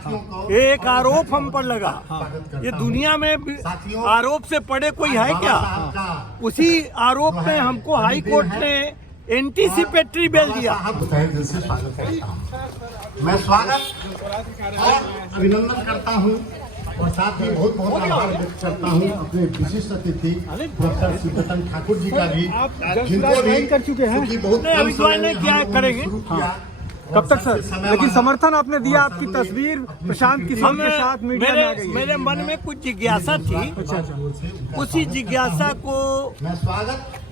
एक आरोप हम पर लगा। ये दुनिया में आरोप से पड़े कोई है क्या? उसी आरोप में हमको हाई कोर्ट ने एंटीसिपेटरी बेल दिया। मैं स्वागत और अभिनंदन करता हूं और साथ ही बहुत बहुत आभार व्यक्त करता हूं अपने विशिष्ट अतिथि प्रोफेसर शिवरतन ठाकुर जी का भी, जिनको भी कर चुके हैं। बहुत अभी ज्वाइन क्या करेंगे? कब तक सर? लेकिन समर्थन आपने दिया, आपकी तस्वीर प्रशांत किशोर के साथ मीडिया में आ गई। मेरे मन में कुछ जिज्ञासा थी। उसी जिज्ञासा को मैं स्वागत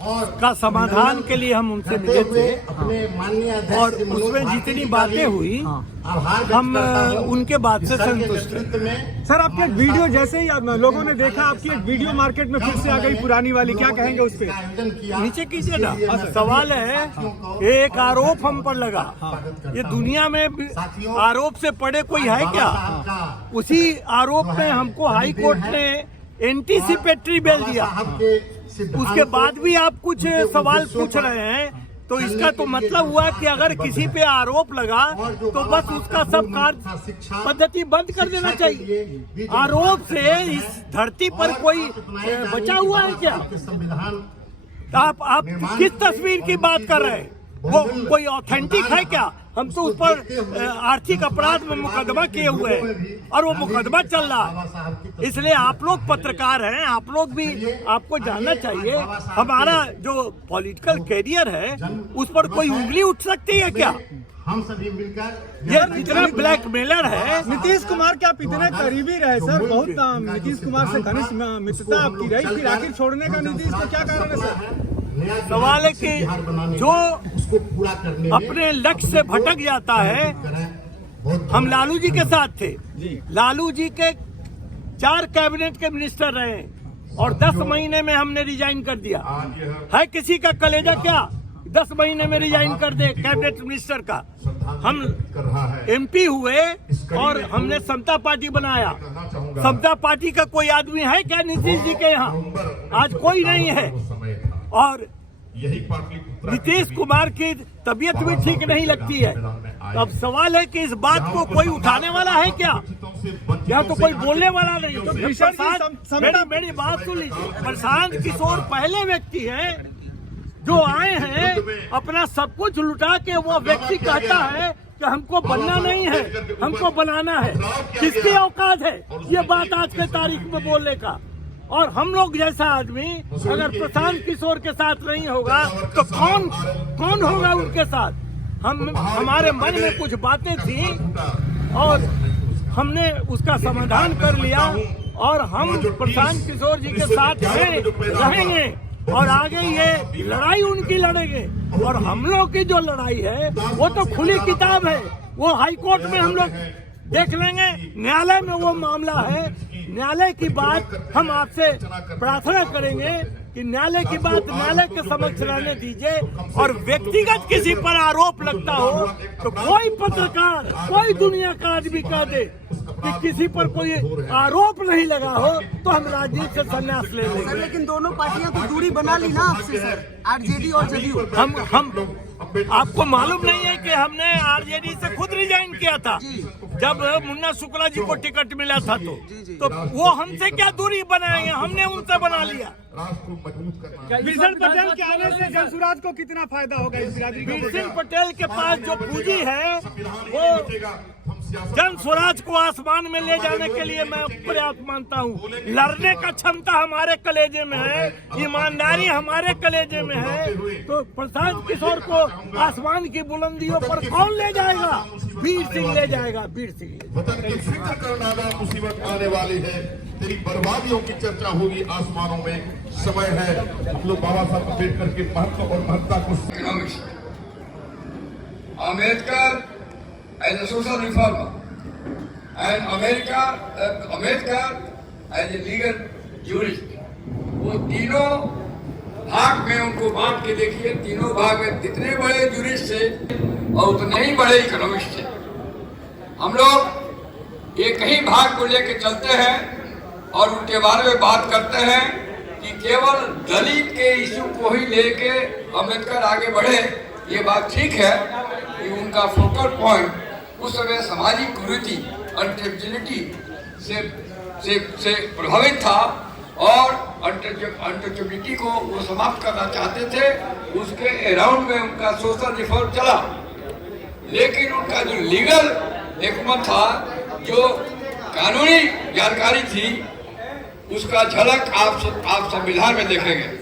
और का समाधान के लिए हम उनसे मिले थे अपने माननीय और उसमें जितनी बातें हुई हम उनके बात से संतुष्ट हैं। सर, आपकी एक वीडियो जैसे ही लोगों ने देखा, आपकी एक वीडियो मार्केट में फिर से आ गई पुरानी वाली, क्या कहेंगे उस पर? नीचे कीजिए ना। सवाल है, एक आरोप हम पर लगा। ये दुनिया में आरोप से पड़े कोई है क्या? उसी आरोप में हमको हाई कोर्ट ने एंटीसिपेटरी बेल दिया। उसके बाद भी आप कुछ सवाल पूछ रहे हैं, तो इसका तो मतलब हुआ कि अगर किसी पे आरोप लगा तो बस उसका सब कार्य पद्धति बंद कर देना चाहिए। आरोप से इस धरती पर कोई बचा हुआ है क्या? आप किस तस्वीर की बात कर रहे हैं? वो कोई ऑथेंटिक है क्या? हम तो उस पर आर्थिक अपराध में मुकदमा किए हुए हैं और वो मुकदमा चल रहा है। इसलिए आप लोग पत्रकार हैं, आप लोग भी, आपको जानना चाहिए हमारा जो पॉलिटिकल कैरियर है उस पर कोई उंगली उठ सकती है क्या? हम सभी मिलकर ये जितना ब्लैकमेलर है। नीतीश कुमार के आप इतने करीबी रहे सर, बहुत नीतीश कुमार से घनिष्ठ मित्रता आपकी रही, फिर आखिर छोड़ने का नीतीश को क्या कारण है सर? सवाल है कि जो अपने लक्ष्य से भटक जाता है। हम लालू जी के साथ थे, लालू जी के 4 कैबिनेट के मिनिस्टर रहे और 10 महीने में हमने रिजाइन कर दिया। है किसी का कलेजा क्या 10 महीने में रिजाइन कर दे कैबिनेट मिनिस्टर का? हम एमपी हुए और हमने समता पार्टी बनाया। समता पार्टी का कोई आदमी है क्या नीतीश जी के यहाँ? आज कोई नहीं है। और नीतीश कुमार की तबीयत भी ठीक नहीं लगती है। अब सवाल है कि इस बात को कोई उठाने वाला है क्या? या तो कोई बोलने वाला नहीं। तो मेरी बात सुन लीजिए। प्रशांत किशोर पहले व्यक्ति हैं जो आए हैं, अपना सब कुछ लुटा के वो व्यक्ति कहता है कि हमको बनना नहीं है, हमको बनाना है। किसकी औकात है ये बात आज के तारीख में बोलने का? और हम लोग जैसा आदमी अगर प्रशांत किशोर के साथ नहीं होगा तो कौन होगा उनके साथ? हमारे मन में कुछ बातें थी और हमने उसका समाधान कर लिया और हम प्रशांत किशोर जी के साथ रहेंगे और आगे ये लड़ाई उनकी लड़ेंगे। और हम लोग की जो लड़ाई है वो तो खुली किताब है, वो हाई कोर्ट में हम लोग देख लेंगे। न्यायालय में वो मामला है। न्यायालय की बात हम आपसे प्रार्थना करेंगे कि न्यायालय की बात न्यायालय के समक्ष रहने दीजिए। और व्यक्तिगत किसी पर आरोप लगता हो तो कोई पत्रकार, कोई दुनिया का आदमी कह दे कि किसी पर कोई आरोप नहीं लगा हो तो हम राजनीति से संन्यास ले लेंगे। लेकिन दोनों पार्टियां तो दूरी बना ली ना आपसे सर, आरजेडी और जदयू। हम आपको मालूम नहीं है कि हमने आरजेडी से खुद रिजाइन किया था जब मुन्ना शुक्ला जी को टिकट मिला था। तो वो हमसे क्या दूरी बनाएंगे? हमने उनसे बना लिया। बीर पटेल के आने से जनसुराज को कितना फायदा होगा इस बिरादरी को? बीर सिंह पटेल के पास जो पूंजी है वो जन स्वराज को आसमान में ले जाने के लिए मैं पर्याप्त मानता हूँ। लड़ने का क्षमता हमारे कलेजे में है, ईमानदारी हमारे कलेजे में है। तो प्रशांत किशोर को आसमान की बुलंदियों पर कौन ले जाएगा? बीर सिंह ले जाएगा, बीर सिंह। मुसीबत आने वाली है, तेरी बर्बादियों की चर्चा होगी आसमानों में। समय है हम लोग बाबा साहब अम्बेडकर के महत्व और महत्ता को। Ambedkar as a social reformer and Ambedkar as a legal jurist, वो तीनों भाग में उनको बांट के देखिए। तीनों भाग में जितने बड़े जूरिस्ट थे और उतने ही बड़े इकोनॉमिस्ट थे। हम लोग एक ही भाग को लेके चलते हैं और उनके बारे में बात करते हैं कि केवल दलित के इशू को ही लेके अम्बेडकर आगे बढ़े। ये बात ठीक है कि उनका फोकल पॉइंट उस समय सामाजिक कुरीति अनटचेबिलिटी से प्रभावित था और अनटचेबिलिटी को वो समाप्त करना चाहते थे। उसके अराउंड में उनका सोशल रिफॉर्म चला, लेकिन उनका जो लीगल एकमत था, जो कानूनी जानकारी थी, उसका झलक आप संविधान में देखेंगे।